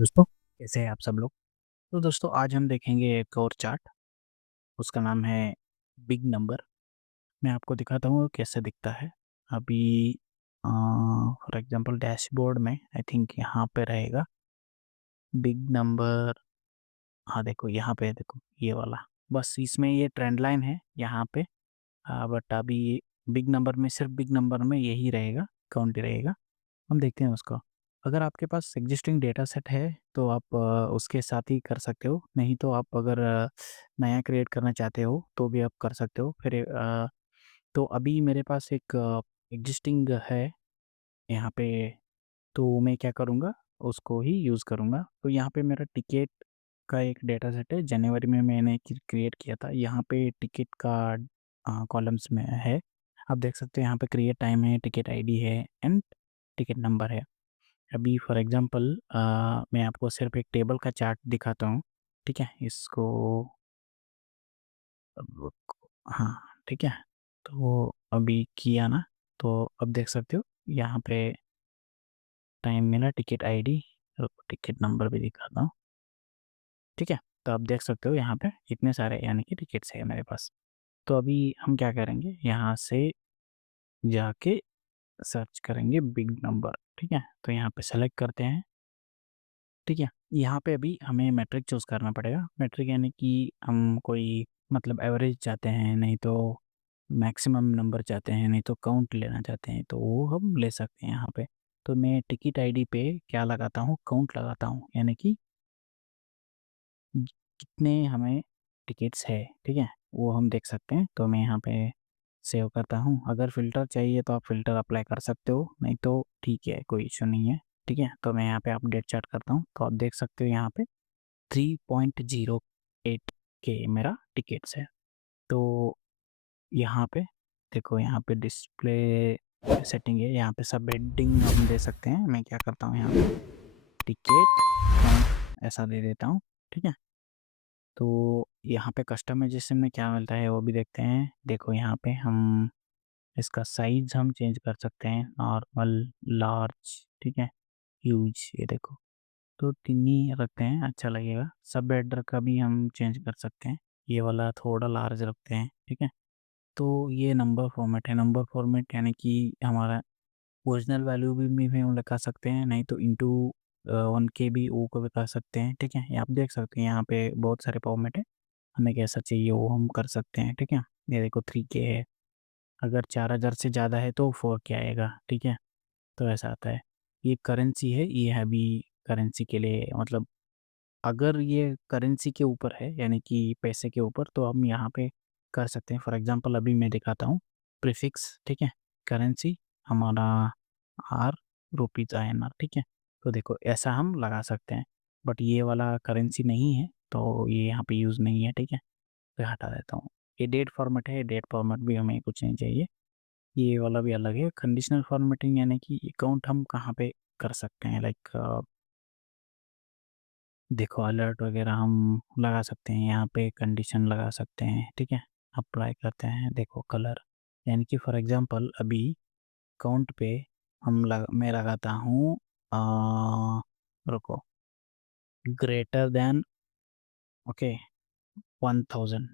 दोस्तों, कैसे हैं आप सब लोग? तो दोस्तों आज हम देखेंगे एक और चार्ट, उसका नाम है बिग नंबर। मैं आपको दिखाता हूँ कैसे दिखता है। अभी फॉर एग्जांपल डैशबोर्ड में आई थिंक यहाँ पे रहेगा बिग नंबर। हाँ, देखो यहाँ पे देखो ये वाला। बस इसमें ये ट्रेंड लाइन है यहाँ पे। बट अभी बिग नंबर में सिर्फ बिग नंबर में यही रहेगा, काउंट ही रहेगा। हम देखते हैं उसको। अगर आपके पास एग्जिस्टिंग डेटा सेट है तो आप उसके साथ ही कर सकते हो, नहीं तो आप अगर नया क्रिएट करना चाहते हो तो भी आप कर सकते हो। फिर तो अभी मेरे पास एक एग्जिस्टिंग है यहाँ पे, तो मैं क्या करूँगा, उसको ही यूज़ करूँगा। तो यहाँ पे मेरा टिकट का एक डेटा सेट है, जनवरी में मैंने क्रिएट किया था। यहाँ पे टिकट का कॉलम्स में है, आप देख सकते हो। यहाँ पे क्रिएट टाइम है, टिकट आईडी है एंड टिकट नंबर है। अभी फॉर एग्जांपल मैं आपको सिर्फ एक टेबल का चार्ट दिखाता हूँ, ठीक है? इसको हाँ, ठीक है। तो अभी किया ना, तो अब देख सकते हो यहाँ पे टाइम मिला, टिकट आईडी, टिकट नंबर भी दिखाता हूँ, ठीक है? तो आप देख सकते हो यहाँ पे इतने सारे यानी कि टिकट्स है मेरे पास। तो अभी हम क्या करेंगे, यहाँ से जाके सर्च करेंगे बिग नंबर, ठीक है? तो यहाँ पे सेलेक्ट करते हैं, ठीक है। यहाँ पे अभी हमें मेट्रिक चूज़ करना पड़ेगा। मेट्रिक यानी कि हम कोई मतलब एवरेज चाहते हैं, नहीं तो मैक्सिमम नंबर चाहते हैं, नहीं तो काउंट लेना चाहते हैं, तो वो हम ले सकते हैं यहाँ पे। तो मैं टिकट आईडी पे क्या लगाता हूँ, काउंट लगाता हूँ, यानी कि कितने हमें टिकट्स है, ठीक है? वो हम देख सकते हैं। तो मैं यहाँ पे सेव करता हूँ। अगर फ़िल्टर चाहिए तो आप फ़िल्टर अप्लाई कर सकते हो, नहीं तो ठीक है, कोई इश्यू नहीं है, ठीक है? तो मैं यहाँ पे अपडेट चार्ट करता हूँ, तो आप देख सकते हो यहाँ पे 3.08 के मेरा टिकट्स है। तो यहाँ पे देखो, यहाँ पे डिस्प्ले सेटिंग है, यहाँ पे सब हेडिंग हम दे सकते हैं। मैं क्या करता हूँ, यहाँ पे टिकट काउंट ऐसा दे देता हूँ, ठीक है? तो यहाँ पे कस्टमाइजेशन में क्या मिलता है वो भी देखते हैं। देखो यहाँ पे हम इसका साइज़ हम चेंज कर सकते हैं, नॉर्मल, लार्ज, ठीक है, ह्यूज, ये देखो। तो 3 ही रखते हैं, अच्छा लगेगा। सब हेडर का भी हम चेंज कर सकते हैं, ये वाला थोड़ा लार्ज रखते हैं, ठीक है। तो ये नंबर फॉर्मेट है। नंबर फॉर्मेट यानी कि हमारा ओरिजिनल वैल्यू भी हम लगा सकते हैं, नहीं तो इंटू 1 के भी वो को बता सकते हैं, ठीक है। ये आप देख सकते हैं, यहाँ पे बहुत सारे फॉर्मेट है, हमें कैसा चाहिए वो हम कर सकते हैं, ठीक है। ये देखो 3 के है, अगर 4000 से ज़्यादा है तो 4 के आएगा, ठीक है। तो ऐसा आता है। ये करेंसी है, ये है अभी करेंसी के लिए, मतलब अगर ये करेंसी के ऊपर है यानी कि पैसे के ऊपर, तो हम यहाँ पे कर सकते हैं। फॉर एग्जांपल अभी मैं दिखाता हूँ प्रीफिक्स, ठीक है। करेंसी हमारा आर, रुपीज़ INR, ठीक है। तो देखो ऐसा हम लगा सकते हैं, बट ये वाला करेंसी नहीं है तो ये यहाँ पे यूज़ नहीं है, ठीक है। तो हटा देता हूँ। ये डेट फॉर्मेट है, डेट फॉर्मेट भी हमें कुछ नहीं चाहिए। ये वाला भी अलग है। कंडीशनल फॉर्मेटिंग यानी कि अकाउंट हम कहाँ पे कर सकते हैं, लाइक देखो अलर्ट वगैरह हम लगा सकते हैं, यहाँ पे कंडीशन लगा सकते हैं, ठीक है। अप्लाई करते हैं, देखो कलर, यानी कि फॉर एग्जांपल अभी काउंट पे मैं लगाता हूँ रुको, ग्रेटर देन, ओके, 1000,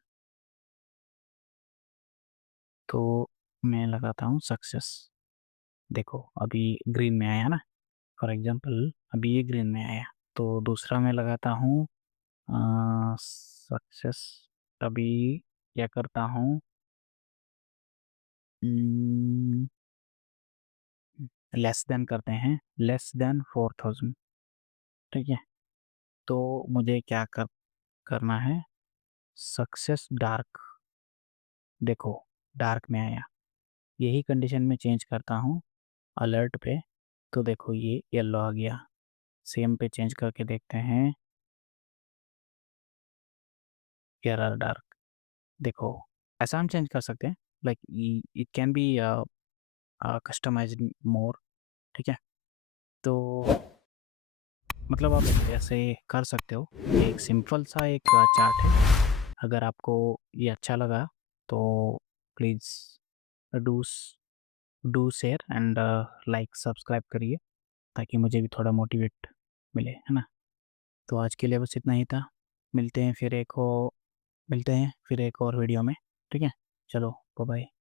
तो मैं लगाता हूँ सक्सेस। देखो अभी ग्रीन में आया ना, फॉर एग्जांपल अभी ये ग्रीन में आया। तो दूसरा मैं लगाता हूँ सक्सेस। अभी क्या करता हूँ, लेस देन करते हैं, लेस देन 4000, ठीक है। तो मुझे क्या करना है, सक्सेस डार्क, देखो डार्क में आया। यही कंडीशन में चेंज करता हूँ अलर्ट पे, तो देखो ये येलो आ गया। सेम पे चेंज करके देखते हैं, एरर डार्क, देखो ऐसा हम चेंज कर सकते हैं, like it can be customise more, ठीक है। तो मतलब आप ऐसे कर सकते हो। ये एक सिंपल सा एक चार्ट है। अगर आपको ये अच्छा लगा तो please do do share and like subscribe करिए, ताकि मुझे भी थोड़ा मोटिवेट मिले, है ना। तो आज के लिए बस इतना ही था। मिलते हैं फिर एक और वीडियो में। ठीक है? चलो, बाय बाय।